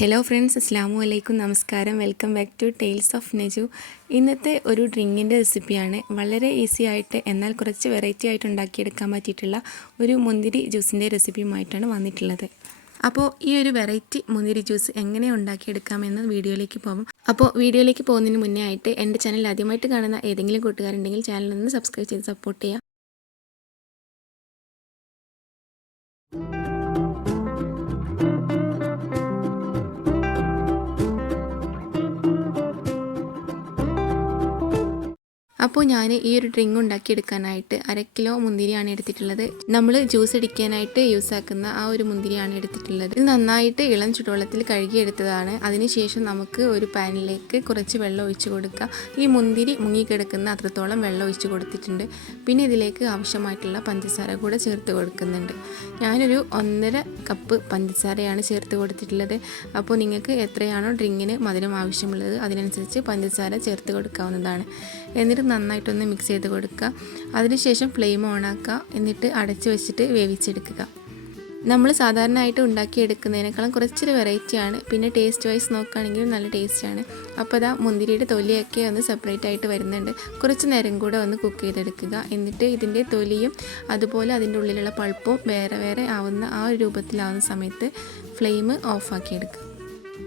Hello friends, അസ്സാമു അലൈക്കും, നമസ്കാരം. Welcome back to tales of Naju. ഇന്നത്തെ ഒരു ഡ്രിങ്കിൻ്റെ റെസിപ്പിയാണ്. വളരെ ഈസി ആയിട്ട് എന്നാൽ കുറച്ച് വെറൈറ്റി ആയിട്ട് ഉണ്ടാക്കിയെടുക്കാൻ പറ്റിയിട്ടുള്ള ഒരു മുന്തിരി ജ്യൂസിൻ്റെ റെസിപ്പിയുമായിട്ടാണ് വന്നിട്ടുള്ളത്. അപ്പോൾ ഈ ഒരു വെറൈറ്റി മുന്തിരി ജ്യൂസ് എങ്ങനെ ഉണ്ടാക്കിയെടുക്കാമെന്ന് വീഡിയോയിലേക്ക് പോകും. അപ്പോൾ വീഡിയോയിലേക്ക് പോകുന്നതിന് മുന്നേ ആയിട്ട് എൻ്റെ ചാനൽ ആദ്യമായിട്ട് കാണുന്ന ഏതെങ്കിലും കൂട്ടുകാരുണ്ടെങ്കിൽ ചാനൽ ഒന്ന് സബ്സ്ക്രൈബ് ചെയ്ത് സപ്പോർട്ട് ചെയ്യുക. അപ്പോൾ ഞാൻ ഈ ഒരു ഡ്രിങ്ക് ഉണ്ടാക്കിയെടുക്കാനായിട്ട് 1/2 കിലോ മുന്തിരിയാണ് എടുത്തിട്ടുള്ളത്. നമ്മൾ ജ്യൂസ് അടിക്കാനായിട്ട് യൂസ് ആക്കുന്ന ആ ഒരു മുന്തിരിയാണ് എടുത്തിട്ടുള്ളത്. ഇത് നന്നായിട്ട് ഇളം ചുടുവെള്ളത്തിൽ കഴുകിയെടുത്തതാണ്. അതിനുശേഷം നമുക്ക് ഒരു പാനിലേക്ക് കുറച്ച് വെള്ളം ഒഴിച്ച് കൊടുക്കുക. ഈ മുന്തിരി മുങ്ങിക്കിടക്കുന്ന അത്രത്തോളം വെള്ളം ഒഴിച്ച് കൊടുത്തിട്ടുണ്ട്. പിന്നെ ഇതിലേക്ക് ആവശ്യമായിട്ടുള്ള പഞ്ചസാര കൂടെ ചേർത്ത് കൊടുക്കുന്നുണ്ട്. ഞാനൊരു 1.5 കപ്പ് പഞ്ചസാരയാണ് ചേർത്ത് കൊടുത്തിട്ടുള്ളത്. അപ്പോൾ നിങ്ങൾക്ക് എത്രയാണോ ഡ്രിങ്കിന് മധുരം ആവശ്യമുള്ളത് അതിനനുസരിച്ച് പഞ്ചസാര ചേർത്ത് കൊടുക്കാവുന്നതാണ്. എന്നിട്ട് നന്നായിട്ടൊന്ന് മിക്സ് ചെയ്ത് കൊടുക്കുക. അതിനുശേഷം ഫ്ലെയിം ഓണാക്കുക. എന്നിട്ട് അടച്ച് വെച്ചിട്ട് വേവിച്ചെടുക്കുക. നമ്മൾ സാധാരണയായിട്ട് ഉണ്ടാക്കിയെടുക്കുന്നതിനേക്കാളും കുറച്ചൊരു വെറൈറ്റിയാണ്. പിന്നെ ടേസ്റ്റ് വൈസ് നോക്കുകയാണെങ്കിലും നല്ല ടേസ്റ്റാണ്. അപ്പോൾ അതാ മുന്തിരിയുടെ തൊലിയൊക്കെ ഒന്ന് സെപ്പറേറ്റ് ആയിട്ട് വരുന്നുണ്ട്. കുറച്ച് നേരം കൂടെ ഒന്ന് കുക്ക് ചെയ്തെടുക്കുക. എന്നിട്ട് ഇതിൻ്റെ തൊലിയും അതുപോലെ അതിൻ്റെ ഉള്ളിലുള്ള പൾപ്പും വേറെ വേറെ ആവുന്ന ആ ഒരു രൂപത്തിലാവുന്ന സമയത്ത് ഫ്ലെയിം ഓഫാക്കിയെടുക്കുക.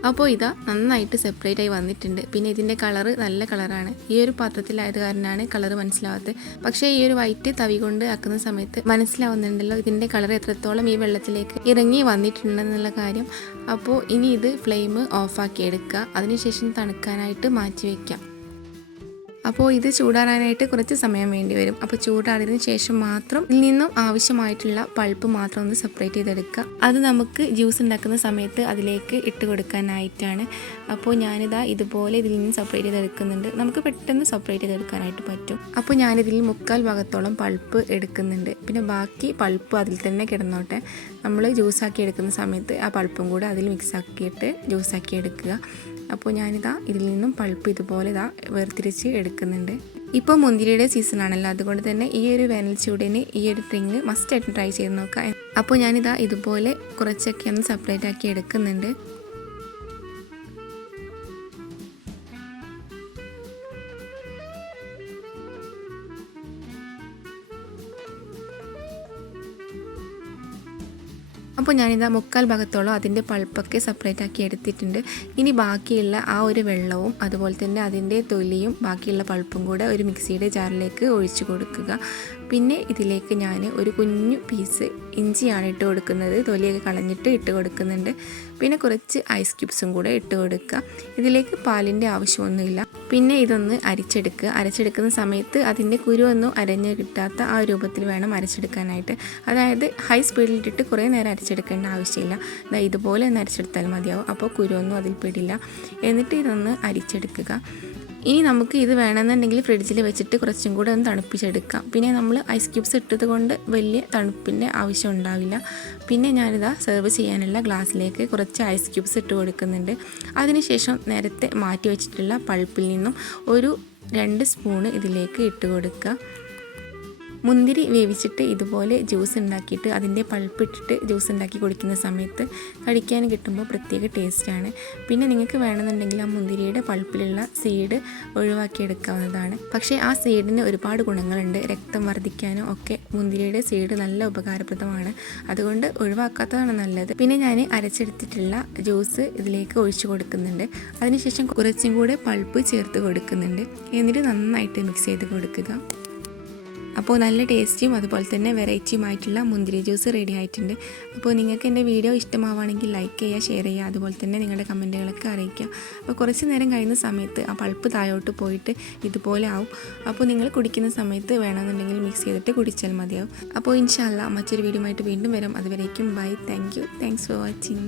അപ്പോൾ ഇതാ നന്നായിട്ട് സെപ്പറേറ്റ് ആയി വന്നിട്ടുണ്ട്. പിന്നെ ഇതിൻ്റെ കളറ് നല്ല കളറാണ്. ഈ ഒരു പാത്രത്തിലായത് കാരണമാണ് കളറ് മനസ്സിലാവാത്തത്. പക്ഷേ ഈ ഒരു വൈറ്റ് തവി കൊണ്ട് ആക്കുന്ന സമയത്ത് മനസ്സിലാവുന്നുണ്ടല്ലോ ഇതിൻ്റെ കളർ എത്രത്തോളം ഈ വെള്ളത്തിലേക്ക് ഇറങ്ങി വന്നിട്ടുണ്ടെന്നുള്ള കാര്യം. അപ്പോൾ ഇനി ഇത് ഫ്ലെയിം ഓഫാക്കി എടുക്കുക. അതിനുശേഷം തണുക്കാനായിട്ട് മാറ്റി വയ്ക്കാം. അപ്പോൾ ഇത് ചൂടാറാനായിട്ട് കുറച്ച് സമയം വേണ്ടി വരും. അപ്പോൾ ചൂടാറിയതിന് ശേഷം മാത്രം ഇതിൽ നിന്നും ആവശ്യമായിട്ടുള്ള പൾപ്പ് മാത്രം ഒന്ന് സെപ്പറേറ്റ് ചെയ്തെടുക്കുക. അത് നമുക്ക് ജ്യൂസ് ഉണ്ടാക്കുന്ന സമയത്ത് അതിലേക്ക് ഇട്ട് കൊടുക്കാനായിട്ടാണ്. അപ്പോൾ ഞാനിതാ ഇതുപോലെ ഇതിൽ നിന്ന് സെപ്പറേറ്റ് ചെയ്തെടുക്കുന്നുണ്ട്. നമുക്ക് പെട്ടെന്ന് സെപ്പറേറ്റ് ചെയ്തെടുക്കാനായിട്ട് പറ്റും. അപ്പോൾ ഞാനിതിൽ 1/4 ഭാഗത്തോളം പൾപ്പ് എടുക്കുന്നുണ്ട്. പിന്നെ ബാക്കി പൾപ്പ് അതിൽ തന്നെ കിടന്നോട്ടെ. നമ്മൾ ജ്യൂസാക്കി എടുക്കുന്ന സമയത്ത് ആ പൾപ്പും കൂടെ അതിൽ മിക്സാക്കിയിട്ട് ജ്യൂസാക്കി എടുക്കുക. അപ്പോൾ ഞാനിതാ ഇതിൽ നിന്നും പൾപ്പ് ഇതുപോലെ വേർതിരിച്ച് എടുക്കുന്നുണ്ട്. ഇപ്പോൾ മുന്തിരിയുടെ സീസണാണല്ലോ, അതുകൊണ്ട് തന്നെ ഈ ഒരു വേനൽ ചൂടിന് ഈ ഒരു ഡ്രിങ്ക് മസ്റ്റായിട്ട് ട്രൈ ചെയ്ത് നോക്കാം. അപ്പോൾ ഞാനിതാ ഇതുപോലെ കുറച്ചൊക്കെ ഒന്ന് സെപ്പറേറ്റ് ആക്കി എടുക്കുന്നുണ്ട്. അപ്പോൾ ഞാനിതാ 1/4 ഭാഗത്തോളം അതിൻ്റെ പൾപ്പൊക്കെ സെപ്പറേറ്റ് ആക്കി എടുത്തിട്ടുണ്ട്. ഇനി ബാക്കിയുള്ള ആ ഒരു വെള്ളവും അതുപോലെ തന്നെ അതിൻ്റെ തൊലിയും ബാക്കിയുള്ള പൾപ്പും കൂടെ ഒരു മിക്സിയുടെ ജാറിലേക്ക് ഒഴിച്ചു കൊടുക്കുക. പിന്നെ ഇതിലേക്ക് ഞാൻ ഒരു കുഞ്ഞു പീസ് ഇഞ്ചിയാണ് ഇട്ട് കൊടുക്കുന്നത്. തൊലിയൊക്കെ കളഞ്ഞിട്ട് ഇട്ട് കൊടുക്കുന്നുണ്ട്. പിന്നെ കുറച്ച് ഐസ് ക്യൂബ്സും കൂടെ ഇട്ട് കൊടുക്കുക. ഇതിലേക്ക് പാലിൻ്റെ ആവശ്യമൊന്നുമില്ല. പിന്നെ ഇതൊന്ന് അരിച്ചെടുക്കുക. അരച്ചെടുക്കുന്ന സമയത്ത് അതിൻ്റെ കുരുവൊന്നും അരഞ്ഞ് കിട്ടാത്ത ആ രൂപത്തിൽ വേണം അരച്ചെടുക്കാനായിട്ട്. അതായത് ഹൈ സ്പീഡിലിട്ടിട്ട് കുറേ നേരം അരച്ചെടുക്കേണ്ട ആവശ്യമില്ല. ഇതുപോലെ ഒന്ന് അരച്ചെടുത്താൽ മതിയാവും. അപ്പോൾ കുരുവൊന്നും അതിൽ പെടില്ല. എന്നിട്ട് ഇതൊന്ന് അരിച്ചെടുക്കുക. ഇനി നമുക്ക് ഇത് വേണമെന്നുണ്ടെങ്കിൽ ഫ്രിഡ്ജിൽ വെച്ചിട്ട് കുറച്ചും കൂടെ ഒന്ന് തണുപ്പിച്ചെടുക്കാം. പിന്നെ നമ്മൾ ഐസ് ക്യൂബ്സ് ഇട്ടത് കൊണ്ട് വലിയ തണുപ്പിൻ്റെ ആവശ്യം ഉണ്ടാവില്ല. പിന്നെ ഞാനിതാ സെർവ് ചെയ്യാനുള്ള ഗ്ലാസ്സിലേക്ക് കുറച്ച് ഐസ് ക്യൂബ്സ് ഇട്ട് കൊടുക്കുന്നുണ്ട്. അതിനുശേഷം നേരത്തെ മാറ്റി വെച്ചിട്ടുള്ള പൾപ്പിൽ നിന്നും ഒരു 2 സ്പൂണ് ഇതിലേക്ക് ഇട്ട് കൊടുക്കുക. മുന്തിരി വേവിച്ചിട്ട് ഇതുപോലെ ജ്യൂസ് ഉണ്ടാക്കിയിട്ട് അതിൻ്റെ പൾപ്പിട്ടിട്ട് ജ്യൂസ് ഉണ്ടാക്കി കുടിക്കുന്ന സമയത്ത് കഴിക്കാൻ കിട്ടുമ്പോൾ പ്രത്യേക ടേസ്റ്റാണ്. പിന്നെ നിങ്ങൾക്ക് വേണമെന്നുണ്ടെങ്കിൽ ആ മുന്തിരിയുടെ പൾപ്പിലുള്ള സീഡ് ഒഴിവാക്കിയെടുക്കാവുന്നതാണ്. പക്ഷേ ആ സീഡിന് ഒരുപാട് ഗുണങ്ങളുണ്ട്. രക്തം വർദ്ധിക്കാനും ഒക്കെ മുന്തിരിയുടെ സീഡ് നല്ല ഉപകാരപ്രദമാണ്. അതുകൊണ്ട് ഒഴിവാക്കാത്തതാണ് നല്ലത്. പിന്നെ ഞാൻ അരച്ചെടുത്തിട്ടുള്ള ജ്യൂസ് ഇതിലേക്ക് ഒഴിച്ചു കൊടുക്കുന്നുണ്ട്. അതിനുശേഷം കുറച്ചും കൂടെ പൾപ്പ് ചേർത്ത് കൊടുക്കുന്നുണ്ട്. എന്നിട്ട് നന്നായിട്ട് മിക്സ് ചെയ്ത് കൊടുക്കുക. അപ്പോൾ നല്ല ടേസ്റ്റിയും അതുപോലെ തന്നെ വെറൈറ്റിയുമായിട്ടുള്ള മുന്തിരി ജ്യൂസ് റെഡി ആയിട്ടുണ്ട്. അപ്പോൾ നിങ്ങൾക്ക് എൻ്റെ വീഡിയോ ഇഷ്ടമാവുകയാണെങ്കിൽ ലൈക്ക് ചെയ്യുക, ഷെയർ ചെയ്യുക, അതുപോലെ തന്നെ നിങ്ങളുടെ കമൻറ്റുകളൊക്കെ അറിയിക്കുക. അപ്പോൾ കുറച്ച് നേരം കഴിയുന്ന സമയത്ത് ആ പൾപ്പ് താഴോട്ട് പോയിട്ട് ഇതുപോലെ ആവും. അപ്പോൾ നിങ്ങൾ കുടിക്കുന്ന സമയത്ത് വേണമെന്നുണ്ടെങ്കിൽ മിക്സ് ചെയ്തിട്ട് കുടിച്ചാൽ മതിയാവും. അപ്പോൾ ഇൻഷാ അല്ലാഹ് മറ്റൊരു വീഡിയോ ആയിട്ട് വീണ്ടും വരാം. അതുവരേക്കും ബൈ. Thanks for watching.